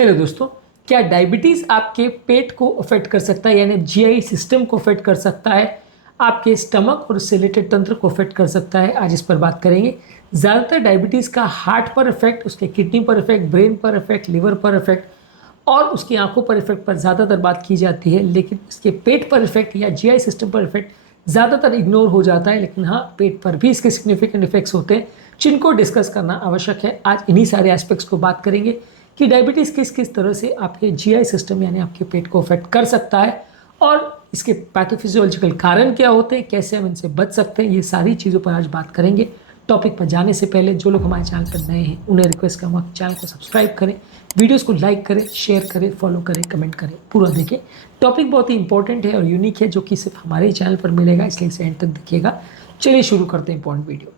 Hello दोस्तों, क्या diabetes आपके पेट को अफेक्ट कर सकता है, यानी जीआई सिस्टम को अफेक्ट कर सकता है, आपके स्टमक और उससे रिलेटेड तंत्र को अफेक्ट कर सकता है? आज इस पर बात करेंगे। ज़्यादातर डायबिटीज़ का हार्ट पर इफेक्ट, उसके किडनी पर इफेक्ट, ब्रेन पर इफेक्ट, लिवर पर इफेक्ट और उसकी आंखों पर इफेक्ट पर ज़्यादातर बात की जाती है, लेकिन इसके पेट पर इफेक्ट या जीआई सिस्टम पर इफेक्ट ज़्यादातर इग्नोर हो जाता है। लेकिन हाँ, पेट पर भी इसके सिग्निफिकेंट इफेक्ट्स होते हैं जिनको डिस्कस करना आवश्यक है। आज इन्हीं सारे एस्पेक्ट्स को बात करेंगे कि डायबिटीज़ किस किस तरह से आपके जीआई सिस्टम यानी आपके पेट को अफेक्ट कर सकता है और इसके पैथोफिजियोलॉजिकल कारण क्या होते हैं, कैसे हम इनसे बच सकते हैं, ये सारी चीज़ों पर आज बात करेंगे। टॉपिक पर जाने से पहले जो लोग हमारे चैनल पर नए हैं उन्हें रिक्वेस्ट करूँगा कि चैनल को सब्सक्राइब करें, वीडियोस को लाइक करें, शेयर करें, फॉलो करें, कमेंट करें, पूरा देखें। टॉपिक बहुत ही इंपॉर्टेंट है और यूनिक है, जो कि सिर्फ हमारे ही चैनल पर मिलेगा, इसलिए इसे एंड तक देखिएगा। चलिए शुरू करते हैं इंपॉर्टेंट वीडियो।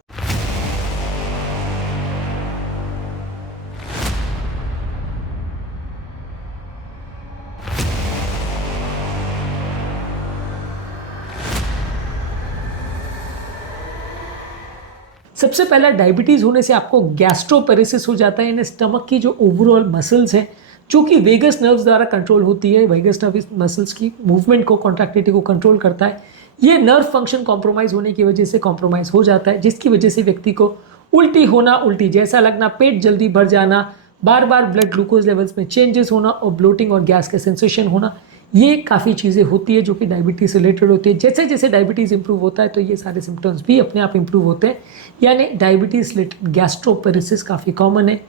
सबसे पहला, डायबिटीज़ होने से आपको गैस्ट्रोपेरेसिस हो जाता है, यानी स्टमक की जो ओवरऑल मसल्स हैं जो कि वेगस नर्व्स द्वारा कंट्रोल होती है, वेगस नर्व मसल्स की मूवमेंट को, कॉन्ट्रैक्टिलिटी को कंट्रोल करता है। ये नर्व फंक्शन कॉम्प्रोमाइज़ होने की वजह से कॉम्प्रोमाइज़ हो जाता है, जिसकी वजह से व्यक्ति को उल्टी होना, उल्टी जैसा लगना, पेट जल्दी भर जाना, बार बार ब्लड ग्लूकोज लेवल्स में चेंजेस होना और ब्लोटिंग और गैस का सेंसेशन होना, ये काफ़ी चीज़ें होती है जो कि डायबिटीज़ से रिलेटेड होती है। जैसे जैसे डायबिटीज़ इंप्रूव होता है तो ये सारे सिम्टम्स भी अपने आप इंप्रूव होते हैं, यानी डायबिटीज़ रिलेटेड गैस्ट्रोपेरेसिस काफ़ी कॉमन है।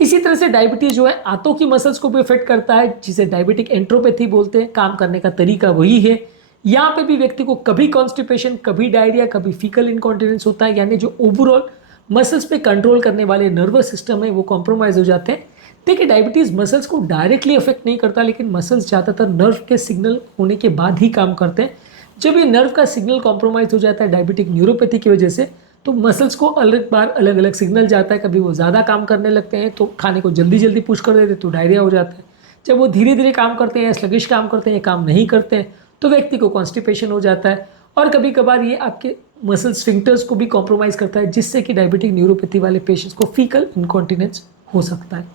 इसी तरह से डायबिटीज़ जो है आंतों की मसल्स को भी इफेक्ट करता है, जिसे डायबिटिक एंट्रोपैथी बोलते हैं। काम करने का तरीका वही है। यहाँ पे भी व्यक्ति को कभी कॉन्स्टिपेशन, कभी डायरिया, कभी फीकल इनकॉन्टिनेंस होता है, यानी जो ओवरऑल मसल्स पे कंट्रोल करने वाले नर्वस सिस्टम है वो कॉम्प्रोमाइज़ हो जाते हैं। देखिए, डायबिटीज़ मसल्स को डायरेक्टली अफेक्ट नहीं करता, लेकिन मसल्स ज़्यादातर नर्व के सिग्नल होने के बाद ही काम करते हैं। जब ये नर्व का सिग्नल कॉम्प्रोमाइज़ हो जाता है डायबिटिक न्यूरोपैथी की वजह से, तो मसल्स को अलग बार अलग अलग सिग्नल जाता है। कभी वो ज़्यादा काम करने लगते हैं तो खाने को जल्दी जल्दी पुश कर देते हैं तो डायरिया हो जाता है। जब वो धीरे धीरे काम करते हैं या स्लगिश काम करते हैं या काम नहीं करते हैं तो व्यक्ति को कॉन्स्टिपेशन हो जाता है। और कभी कभार ये आपके मसल स्फिंक्टर्स को भी कॉम्प्रोमाइज़ करता है, जिससे कि डायबिटिक न्यूरोपैथी वाले पेशेंट्स को फीकल इनकॉन्टिनेंस हो सकता है।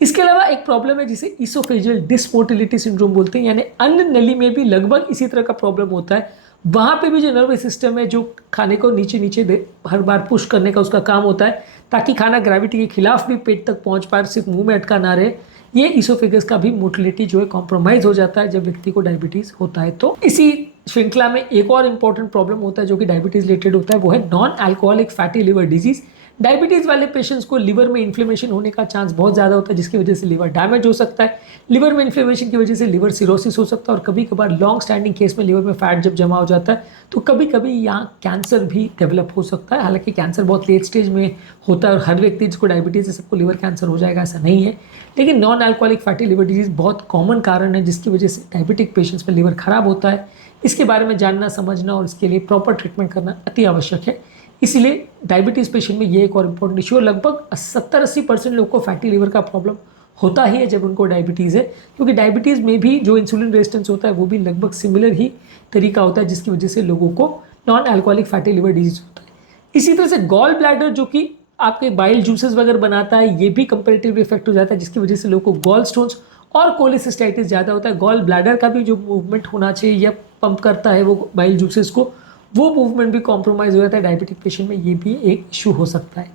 इसके अलावा एक प्रॉब्लम है जिसे इसोफेजियल डिसमोटिलिटी सिंड्रोम बोलते हैं, यानी अन्न नली में भी लगभग इसी तरह का प्रॉब्लम होता है। वहाँ पे भी जो नर्वस सिस्टम है जो खाने को नीचे नीचे हर बार पुश करने का उसका काम होता है, ताकि खाना ग्रेविटी के खिलाफ भी पेट तक पहुँच पाए, सिर्फ मुंह में अटका ना रहे। ये इसोफेगस का भी मोटिलिटी जो है कॉम्प्रोमाइज हो जाता है जब व्यक्ति को डायबिटीज़ होता है। तो इसी श्रृंखला में एक और इंपॉर्टेंट प्रॉब्लम होता है जो कि डायबिटीज़ रिलेटेड होता है, वो है non alcoholic fatty liver disease. Diabetes वाले पेशेंट्स को लिवर में इन्फ्लेमेशन होने का चांस बहुत ज़्यादा होता है, जिसकी वजह से लिवर डैमेज हो सकता है। लिवर में इन्फ्लेमेशन की वजह से लिवर सिरोसिस हो सकता है और कभी कभार लॉन्ग स्टैंडिंग केस में लिवर में फैट जब जमा हो जाता है तो कभी कभी यहाँ कैंसर भी डेवलप हो सकता है। हालांकि कैंसर बहुत लेट स्टेज में होता है और हर व्यक्ति जिसको डायबिटीज़ है सबको लिवर कैंसर हो जाएगा, ऐसा नहीं है। लेकिन non alcoholic fatty liver disease बहुत कॉमन कारण है जिसकी वजह से डायबिटिक पेशेंट्स में लिवर खराब होता है। इसके बारे में जानना, समझना और इसके लिए प्रॉपर ट्रीटमेंट करना अति आवश्यक है। इसीलिए डायबिटीज़ पेशेंट में ये एक और इम्पॉर्टेंट इशू है। लगभग 70-80% लोग को फैटी लिवर का प्रॉब्लम होता ही है जब उनको डायबिटीज़ है, क्योंकि डायबिटीज़ में भी जो इंसुलिन रेजिस्टेंस होता है वो भी लगभग सिमिलर ही तरीका होता है, जिसकी वजह से लोगों को non alcoholic fatty liver disease होता है। इसी तरह से गॉल ब्लैडर जो कि आपके बाइल जूसेस वगैरह बनाता है, ये भी कंपेरेटिवली इफेक्ट हो जाता है, जिसकी वजह से लोगों को गॉल स्टोन्स और कोलेसिस्टाइटिस ज़्यादा होता है। गॉल ब्लैडर का भी जो मूवमेंट होना चाहिए या पंप करता है वो बाइल जूसेस को, वो मूवमेंट भी कॉम्प्रोमाइज़ हो जाता है डायबिटिक पेशेंट में, ये भी एक इशू हो सकता है।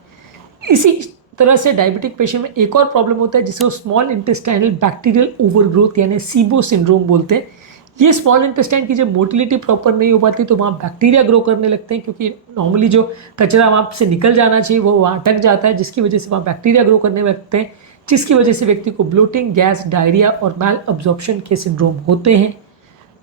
इसी तरह से डायबिटिक पेशेंट में एक और प्रॉब्लम होता है जिसे स्मॉल इंटेस्टाइनल बैक्टीरियल ओवरग्रोथ यानी सीबो सिंड्रोम बोलते हैं। ये स्मॉल इंटेस्टाइन की जब मोटिलिटी प्रॉपर नहीं हो पाती तो वहाँ बैक्टीरिया ग्रो करने लगते हैं, क्योंकि नॉर्मली जो कचरा वहाँ से निकल जाना चाहिए वो वहाँ अटक जाता है, जिसकी वजह से वहाँ बैक्टीरिया ग्रो करने लगते हैं, जिसकी वजह से व्यक्ति को ब्लोटिंग, गैस, डायरिया और मैल अब्जॉर्प्शन के सिंड्रोम होते हैं।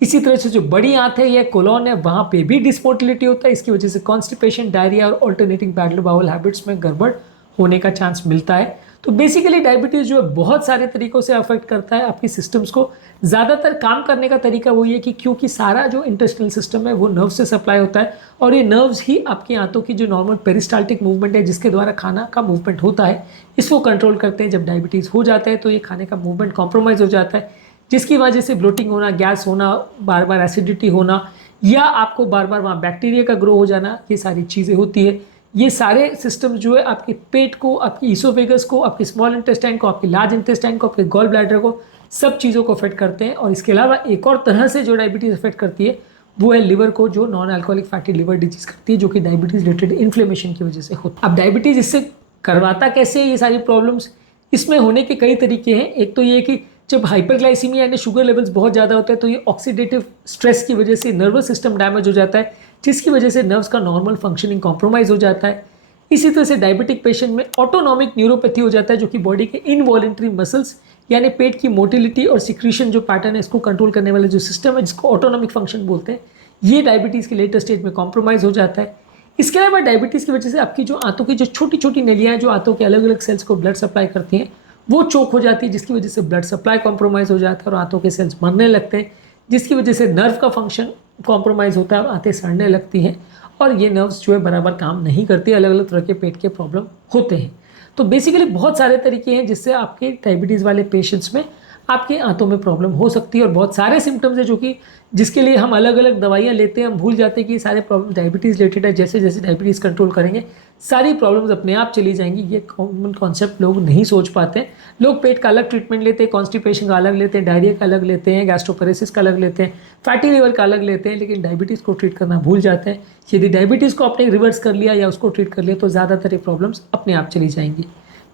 इसी तरह से जो बड़ी आंत है या कोलोन है वहाँ पे भी डिस्मोटिलिटी होता है, इसकी वजह से कॉन्स्टिपेशन, डायरिया और ऑल्टरनेटिंग बैडल बाउल हैबिट्स में गड़बड़ होने का चांस मिलता है। तो बेसिकली डायबिटीज़ जो है बहुत सारे तरीकों से अफेक्ट करता है आपकी सिस्टम्स को। ज़्यादातर काम करने का तरीका वही है कि क्योंकि सारा जो इंटेस्टिनल सिस्टम है वो नर्व से सप्लाई होता है और ये नर्व्स ही आपकी आंतों की जो नॉर्मल पेरिस्टाल्टिक मूवमेंट है जिसके द्वारा खाना का मूवमेंट होता है, इसको कंट्रोल करते हैं। जब डायबिटीज़ हो जाता है तो ये खाने का मूवमेंट कॉम्प्रोमाइज़ हो जाता है, जिसकी वजह से ब्लोटिंग होना, गैस होना, बार बार एसिडिटी होना या आपको बार बार वहाँ बैक्टीरिया का ग्रो हो जाना, ये सारी चीज़ें होती है। ये सारे सिस्टम जो है आपके पेट को, आपके ईसोफेगस को, आपके स्मॉल इंटेस्टाइन को, आपके लार्ज इंटेस्टाइन को, आपके गॉल ब्लैडर को, सब चीज़ों को अफेक्ट करते हैं। और इसके अलावा एक और तरह से जो डायबिटीज़ अफेक्ट करती है वो है लिवर को, जो non alcoholic fatty liver disease करती है, जो कि डायबिटीज़ रिलेटेड इन्फ्लेमेशन की वजह से होती है। अब डायबिटीज़ इससे करवाता कैसे ये सारी प्रॉब्लम्स, इसमें होने के कई तरीके हैं। एक तो ये कि जब हाइपरग्लाइसीमिया यानी शुगर लेवल्स बहुत ज़्यादा होते हैं तो ये ऑक्सीडेटिव स्ट्रेस की वजह से नर्वस सिस्टम डैमेज हो जाता है, जिसकी वजह से नर्व्स का नॉर्मल फंक्शनिंग कॉम्प्रोमाइज़ हो जाता है। इसी तरह से डायबिटिक पेशेंट में ऑटोनॉमिक न्यूरोपैथी हो जाता है, जो कि बॉडी के इनवॉलेंट्री मसल्स यानी पेट की मोटिलिटी और सिक्रीशन जो पैटर्न है इसको कंट्रोल करने वाला जो सिस्टम है, जिसको ऑटोनॉमिक फंक्शन बोलते हैं, ये डायबिटीज़ के लेटर स्टेज में कॉम्प्रोमाइज़ हो जाता है। इसके अलावा डायबिटीज़ की वजह से आपकी जो आंतों की जो छोटी छोटी नलियाँ हैं, जो आंतों के अलग अलग सेल्स को ब्लड सप्लाई करती हैं, वो चोक हो जाती है, जिसकी वजह से ब्लड सप्लाई कॉम्प्रोमाइज़ हो जाता है और आंतों के सेल्स मरने लगते हैं, जिसकी वजह से नर्व का फंक्शन कॉम्प्रोमाइज़ होता है और आंतें सड़ने लगती हैं और ये नर्व्स जो है बराबर काम नहीं करती, अलग अलग तरह के पेट के प्रॉब्लम होते हैं। तो बेसिकली बहुत सारे तरीके हैं जिससे आपके डायबिटीज़ वाले पेशेंट्स में आपके आंतों में प्रॉब्लम हो सकती है और बहुत सारे सिम्टम्स है जो कि जिसके लिए हम अलग अलग दवाइयाँ लेते हैं, हम भूल जाते हैं कि ये सारे प्रॉब्लम डायबिटीज़ रिलेटेड है। जैसे जैसे डायबिटीज़ कंट्रोल करेंगे सारी प्रॉब्लम्स अपने आप चली जाएंगी। ये कॉमन कॉन्सेप्ट लोग नहीं सोच पाते हैं। लोग पेट का अलग ट्रीटमेंट लेते हैं, कॉन्स्टिपेशन का अलग लेते हैं, डायरिया का अलग लेते हैं, गैस्ट्रोपेरेसिस का अलग लेते हैं, फैटी लिवर का अलग लेते हैं, लेकिन डायबिटीज़ को ट्रीट करना भूल जाते हैं। यदि डायबिटीज़ को आपने रिवर्स कर लिया या उसको ट्रीट कर लिया तो ज़्यादातर ये प्रॉब्लम्स अपने आप चली जाएंगी।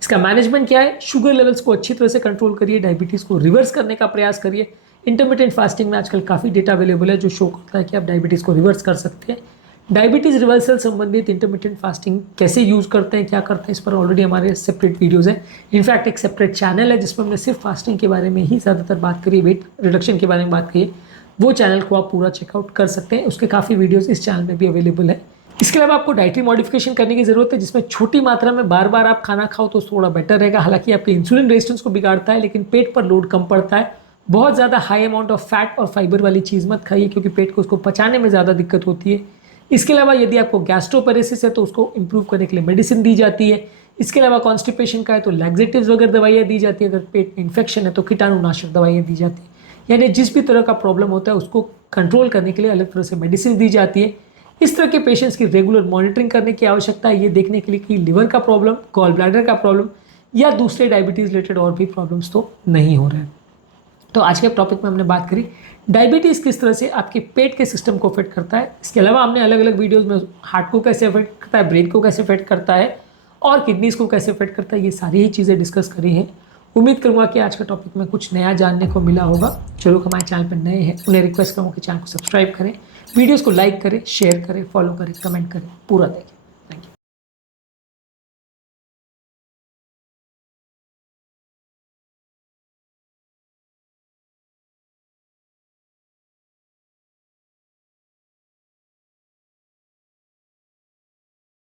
इसका मैनेजमेंट क्या है? शुगर लेवल्स को अच्छी तरह से कंट्रोल करिए, डायबिटीज़ को रिवर्स करने का प्रयास करिए। इंटरमिटेंट फास्टिंग में आजकल काफ़ी डेटा अवेलेबल है जो शो करता है कि आप डायबिटीज़ को रिवर्स कर सकते हैं। डायबिटीज़ रिवर्सल संबंधित इंटरमिटेंट फास्टिंग कैसे यूज़ करते हैं, क्या करते हैं, इस पर ऑलरेडी हमारे सेपरेट वीडियोज़ हैं। इनफैक्ट एक सेपरेट चैनल है जिसमें हमने सिर्फ फास्टिंग के बारे में ही ज़्यादातर बात करी, वेट रिडक्शन के बारे में बात करी। वो चैनल को आप पूरा चेकआउट कर सकते हैं, उसके काफ़ी वीडियोज़ इस चैनल में भी अवेलेबल है। इसके अलावा आपको डाइटरी मॉडिफिकेशन करने की ज़रूरत है, जिसमें छोटी मात्रा में बार बार आप खाना खाओ तो थोड़ा बेटर रहेगा। हालांकि आपके इंसुलिन रेजिस्टेंस को बिगाड़ता है, लेकिन पेट पर लोड कम पड़ता है। बहुत ज़्यादा हाई अमाउंट ऑफ फैट और फाइबर वाली चीज़ मत खाइए, क्योंकि पेट को उसको पचाने में ज़्यादा दिक्कत होती है। इसके अलावा यदि आपको गैस्ट्रोपेरेसिस है तो उसको इंप्रूव करने के लिए मेडिसिन दी जाती है। इसके अलावा कॉन्स्टिपेशन का है तो लैक्सेटिव्स वगैरह दवाइयाँ दी जाती है। अगर पेट में इन्फेक्शन है तो कीटाणुनाशक दवाइयाँ दी जाती है। यानी जिस भी तरह का प्रॉब्लम होता है उसको कंट्रोल करने के लिए अलग तरह से मेडिसिन दी जाती है। इस तरह के पेशेंट्स की रेगुलर मॉनिटरिंग करने की आवश्यकता है, ये देखने के लिए कि लिवर का प्रॉब्लम, गॉल ब्लैडर का प्रॉब्लम या दूसरे डायबिटीज़ रिलेटेड और भी प्रॉब्लम्स तो नहीं हो रहे हैं। तो आज के टॉपिक में हमने बात करी डायबिटीज़ किस तरह से आपके पेट के सिस्टम को अफेक्ट करता है। इसके अलावा हमने अलग अलग वीडियोज़ में हार्ट को कैसे अफेक्ट करता है, ब्रेन को कैसे अफेक्ट करता है और किडनीज़ को कैसे अफेक्ट करता है, ये सारी ही चीज़ें डिस्कस करी हैं। उम्मीद करूँगा कि आज का टॉपिक में कुछ नया जानने को मिला होगा। जो लोग हमारे चैनल पर नए हैं उन्हें रिक्वेस्ट करूँगा कि चैनल को सब्सक्राइब करें, वीडियोज़ को लाइक करें, शेयर करें, फॉलो करें, कमेंट करें, पूरा देखें।